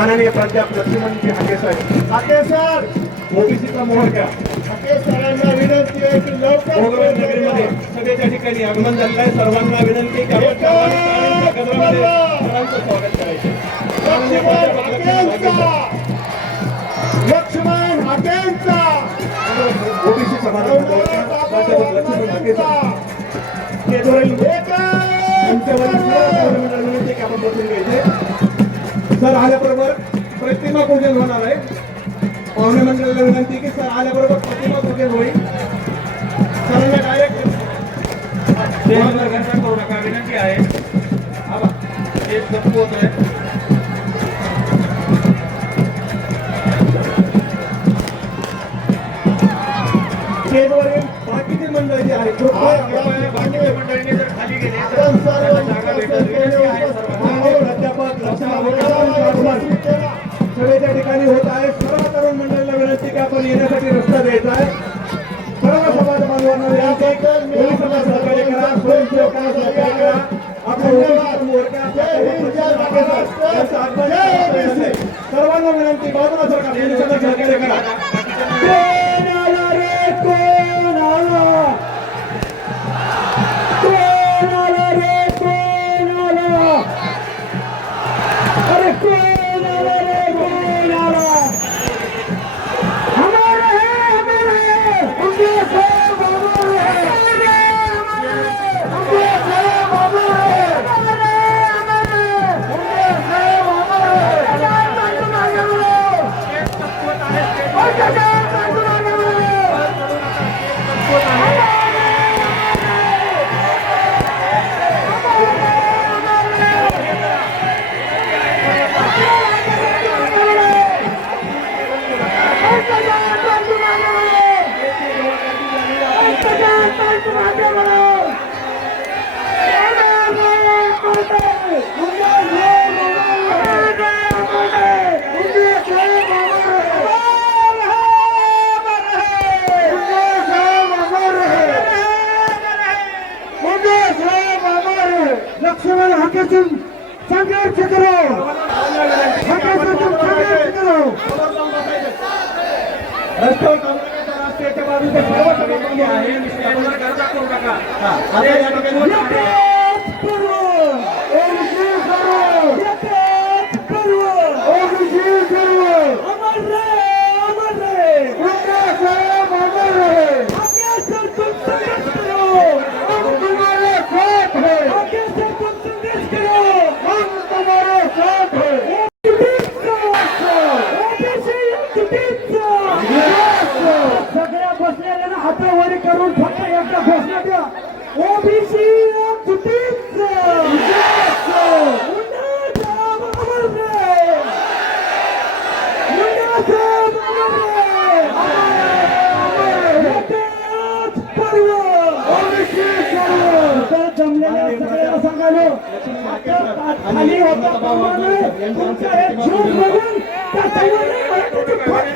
माननीय प्राध्यापक लक्ष्मणजी हाके साहेब. हाके सर! ओबीसीचा मोहर घ्या हाके सरांना विनंती आहे की लवकर नगरीमध्ये सभेच्या ठिकाणी आगमन झालं आहे सर्वांना विनंती की आपण सरांचं स्वागत करायचे. लक्ष्मण हाकेंचा! हाकेंचा! ओबीसी लक्ष्मण हाके साहेब केजवरील यांच्यावर सर्व विनंती की आपण बसून घ्यायचे. सर आल्याबरोबर प्रतिमा पूजन होणार आहे. पाहुणे मंडळाला विनंती की सर आल्याबरोबर प्रतिमा पूजन होईल. सरांना डायरेक्ट करू नका. विनंती आहे. गप्प आहे. स्टेजवरील बाकीचे मंडळ जे आहे कृपया बाकीच्या मंडळींनी जर खाली गेले तर जागा सभेच्या ठिकाणी होत आहे सर्व तरुण मंडळीला विनंती की आपण येण्यासाठी रस्ता द्यायचा आहे सर्व समाज बांधवांना विनंती पोलिसांना सहकार्य करा स्वयंसेवकांना सहकार्य करा आपण सर्वांना विनंती बाजूला सरकार पोलिसांना सहकार्य करा. संघर्ष करो संघर्ष करो रस्त्यावर रस्त्याच्या बाजूचे सर्व सभागृह आहे. आता या ठिकाणी एकच करू ओबीसी करू एकच करू ओबीसी करू अमर रे अमर रे उनके साहब अमर रहे आगे से तुम संघर्ष करो हम तुम्हारे साथ हैं आगे से तुम संघर्ष करो हम तुम्हारे साथ हैं सगळ्या आकडेवारी करून फक्त एकदा घोषणा द्या. ओबीसी खाली होता हे बघून त्या सर्वांनी मराठीची करू.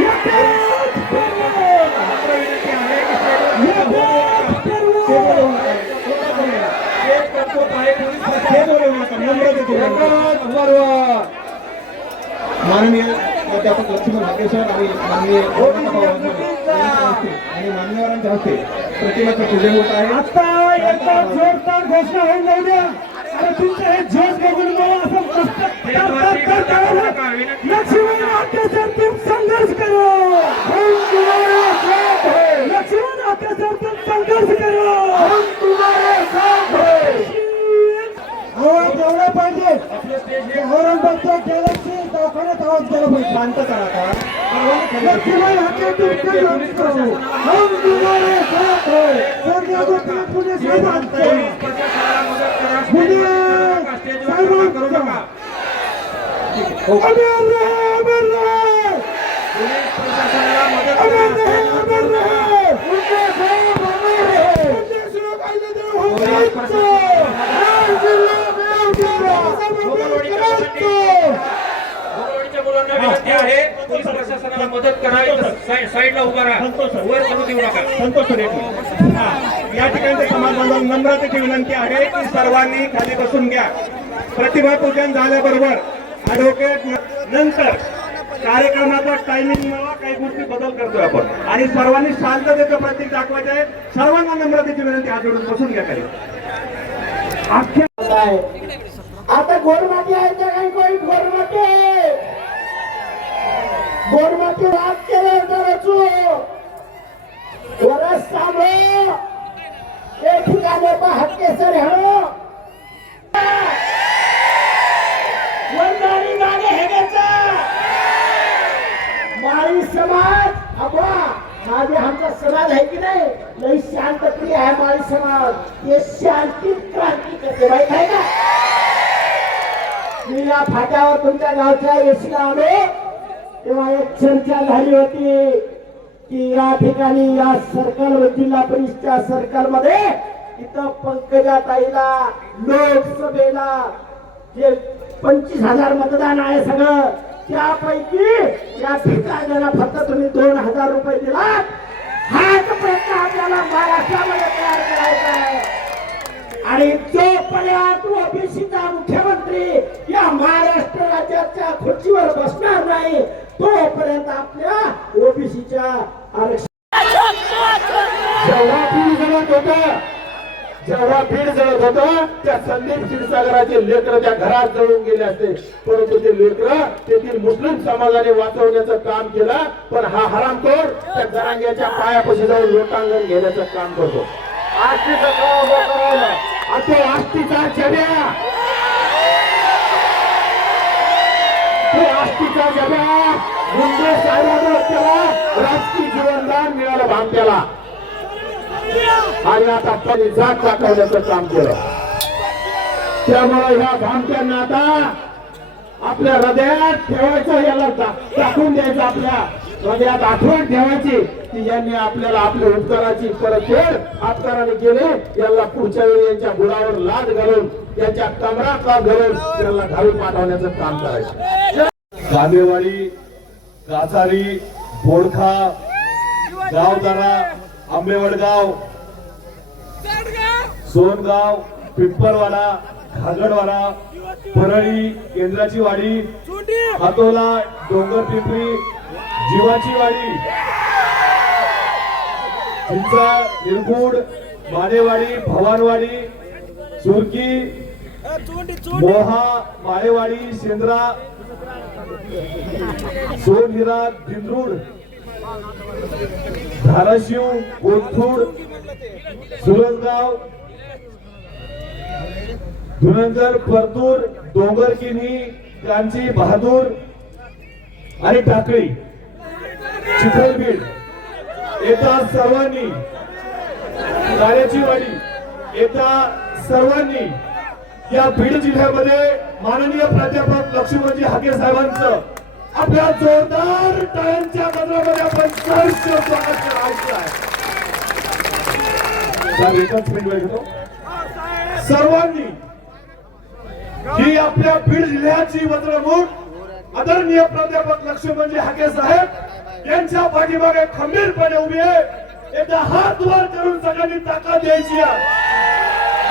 एकच पर्व. एकच पर्व. एक तरतूद आहे पोलीस हे बोलू नका, नम्र देतो. माननीय प्राध्यापक लक्ष्मण हाकेश्वर आणि माननीय आणि मान्यवरांच्या हस्ते प्रतिमाचं पूजन होत आहे आता एकदा जोरदार घोषणा होऊन जाऊ द्या आणि तुमचं हे जोश बघून मला असं मस्त तर- तर- तर करायला. लक्ष्मण आत्यासर तुम संघर्ष करो हम तुम्हारे साथ हैं लक्ष्मण आत्यासर तुम संघर्ष करो हम तुम्हारे साथ हैं आवाज एवढा पाहिजे औरंगाबादच्या गॅलेक्सी दवाखान्यात आवाज गेला पाहिजे शांत करा आता. सर्वांनी खाली बसा. लक्ष्मण हाके तुम संघर्ष करो हम तुम्हारे साथ हैं स्वर्गीय पुणे साहेबांचे पोलीस प्रशासनाला मदत करा पुणे स्टेजवर घरचा करू नका अमर रहे अमर रहे पोलीस प्रशासनाला मदत अमर करा रहे अमर रहे वर करू देऊ नका. संतोष सुरेख. हा. या ठिकाणी समाज नम्रतेची विनंती आहे की सर्वांनी खाली बसून घ्या. प्रतिभा पूजन झाल्याबरोबर ऍडव्होकेट नंतर कार्यक्रमाचा टायमिंग मला काही गोष्टी बदल करतोय आपण. आणि सर्वांनी शांततेचं प्रतीक दाखवायचं आहे. सर्वांना नम्रतेची विनंती हात जोडून बसून घ्या खाली. अख्ख्या आता गोरमाती आहे का काही कोणी? गोरमाटी गोरमाटी वाद केलं करायचो वरस सांभो ते हक्के सर हाणो वंदारी गाणे माळी समाज अबा माझे आमचा समाज आहे की नाही? लई शांतप्रिय आहे माळी समाज. हे शांतीत क्रांती करते. माहीत आहे का? मी या फाट्यावर तुमच्या गावच्या एसीला आलो. तेव्हा एक चर्चा झाली होती. की या ठिकाणी या सर्कल जिल्हा परिषदच्या सरकारमध्ये इथं पंकजा ताईला लोकसभेला जे पंचवीस हजार मतदान आहे सगळं त्यापैकी या ठिकाण्याला फक्त तुम्ही दोन हजार रुपये दिला हाच प्रश्न आपल्याला महाराष्ट्रामध्ये तयार करायचा आहे. आणि जोपर्यंत ओबीसीचा या महाराष्ट्र राज्याच्या खुर्चीवर बसणार नाही. तोपर्यंत आपल्या ओबीसीच्या आरक्षण जेव्हा बीड जळत होत जेव्हा बीड जळत होत त्या संदीप क्षीरसागराचे लेकर त्या घरात जळून गेले असते. परंतु ते लेकर तेथील मुस्लिम समाजाने वाचवण्याचं काम केलं पण हा हरामखोर त्या जरांग्याच्या पायापाशी जाऊन लोटांगण घेण्याचं काम करतो. आष्टीचं काम उभं करायला आष्टीचा जड्या तो आष्टीचा जड्या मुंबई साहेबांवर त्याला राजकीय जीवनदान मिळालं भामट्याला आणि आता त्यांनी जात दाखवण्याचं काम केलं. त्यामुळे ह्या भामट्यांना आता आपल्या हृदयात ठेवायचं याला टाकून द्यायचं आपल्या हृदयात आठवण ठेवायची. की यांनी आपल्याला आपल्या उपकाराची परतफेड आपकाराने केले. याला पुढच्या वेळी यांच्या गुणावर लाद घालून यांच्या कमरा का घालून त्यांना घालून पाठवण्याचं काम करायचं. कांदेवाडी कासारी बोडखा गावदारा आंबेवडगाव सोनगाव पिंपरवाडा घागडवाडा परळी केंद्राची वाडी हातोला डोंगर पिंपरी जीवाची वाडी चिंचा निरगुड माडेवाडी भवानवाडी सुरकी मोहा माळेवाडी शेंद्रा सोनहिरा दिंद्रुड धाराशिव कोथरूड सुरजगाव धुरंदर परतूर डोंगरकिनी कांची बहादूर आणि टाकळी चिखलबीड. येता सर्वांनी. कार्याची वाडी येता सर्वांनी. या बीड जिल्ह्यामध्ये माननीय प्राध्यापक लक्ष्मणजी हाके साहेबांचं आपल्या जोरदार टाळ्यांच्या गजरामध्ये आपण स्वागत करायचं आहे. एकच मिनिट घेतो. सर्वांनी ही आपल्या बीड जिल्ह्याची वज्रमूठ आदरणीय प्राध्यापक लक्ष्मणजी हाके साहेब यांच्या पाठीमागे खंबीरपणे उभी आहे. एकदा हात वर करून सगळ्यांनी ताकद द्यायची आहे.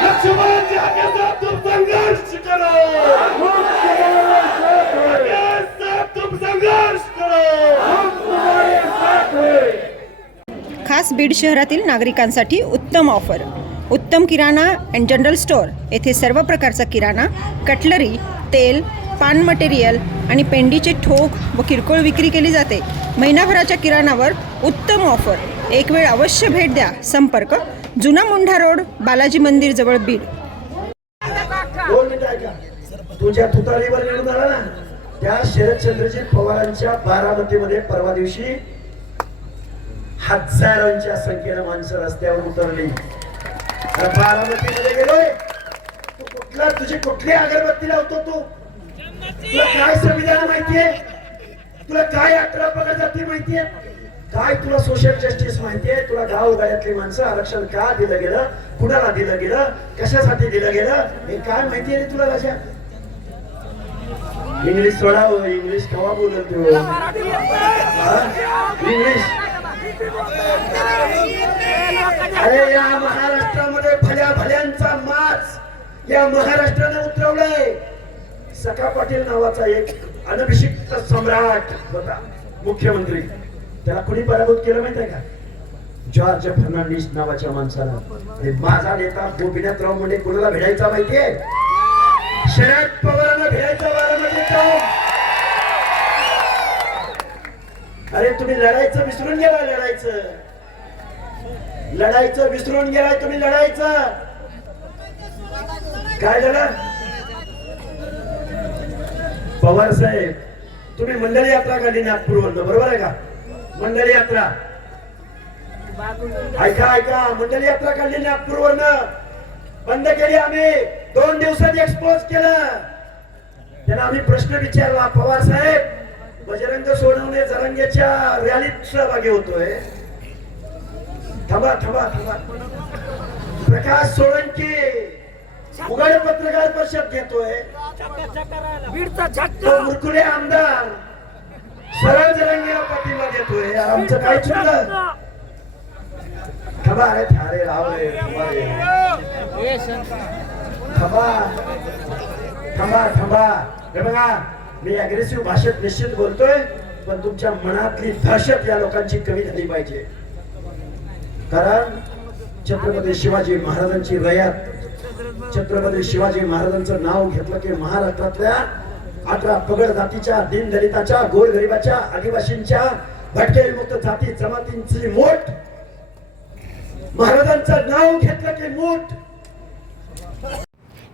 लक्ष्मणजी हाके साहेब तुम संघर्ष करो. तुम संघर्ष करो खास बीड शहरातील नागरिकांसाठी उत्तम ऑफर. उत्तम किराणा अँड जनरल स्टोअर. येथे सर्व प्रकारचा किराणा कटलरी तेल पान मटेरियल आणि पेंडीचे ठोक व किरकोळ विक्री केली जाते. महिनाभराच्या किराणावर उत्तम ऑफर एक वेळ अवश्य भेट द्या. संपर्क जुना मुंढा रोड बालाजी मंदिर जवळ बीड. तुझ्या तुतारीवर निवडून आला ना? त्या शरदचंद्रजी पवारांच्या बारामतीमध्ये परवा दिवशी हजारांच्या संख्येनं माणसं रस्त्यावर उतरली. आणि बारामतीमध्ये गेलोय. तू कुठला तुझी कुठली अगरबत्ती लावतो तू? तुला काय संविधान माहितीये? तुला काय अठरा पगार जाती माहितीये? काय तुला सोशल जस्टिस माहितीये? तुला गाव गाड्यातली माणसं आरक्षण का दिलं गेलं? कुणाला दिलं गेलं? कशासाठी दिलं गेलं? हे काय माहितीये तुला राजा? इंग्लिश सोडा इंग्लिश केव्हा बोलत? इंग्लिश अरे या महाराष्ट्रामध्ये भल्या भल्यांचा माच. या महाराष्ट्राने उतरवलाय. सखा पाटील नावाचा एक अनभिषिक्त सम्राट होता मुख्यमंत्री. त्याला कुणी पराभूत केलं माहितीये का? जॉर्ज फर्नांडिस नावाच्या माणसाला. आणि माझा नेता गोपीनाथराव मुंडे कुणाला भेटायचा माहितीये शरद पवारांना भेटायचा बारामतीत अरे तुम्ही लढायचं विसरून गेला लढायचं लढायचं विसरून गेलाय तुम्ही लढायचं. काय लढा पवार साहेब तुम्ही मंडळी यात्रा काढली नागपूरवर बरोबर आहे का? मंडळी यात्रा. ऐका ऐका मंडळी यात्रा काढली नागपूरवर बंद केली आम्ही. दोन दिवसात एक्सपोज केलं. त्यांना आम्ही प्रश्न विचारला पवार साहेब बजरंग सोडवणे जरंगेच्या रॅलीत सहभागी होतोय. थांबा थांबा थांबा. प्रकाश सोळंकी उघड पत्रकार परिषद घेतोय. तो मुरकुले आमदार सरळ जरंगीला पाठिंबा देतोय आमचं काय चुकलं. थांबा अरे थारे राव रे, थांबा रे. थांबा थांबा थांबा हे बघा मी अग्रेसिव्ह भाषेत निश्चित बोलतोय पण तुमच्या मनातली दहशत या लोकांची कमी झाली पाहिजे. कारण छत्रपती शिवाजी महाराजांची रयात छत्रपती शिवाजी महाराजांचं नाव घेतलं की महाराष्ट्रातल्या अठरा पगड जातीच्या दीनदलिताच्या गोरगरिबाच्या आदिवासींच्या भटके विमुक्त जाती जमातींची मोठ. महाराजांचं नाव घेतलं की मोठ.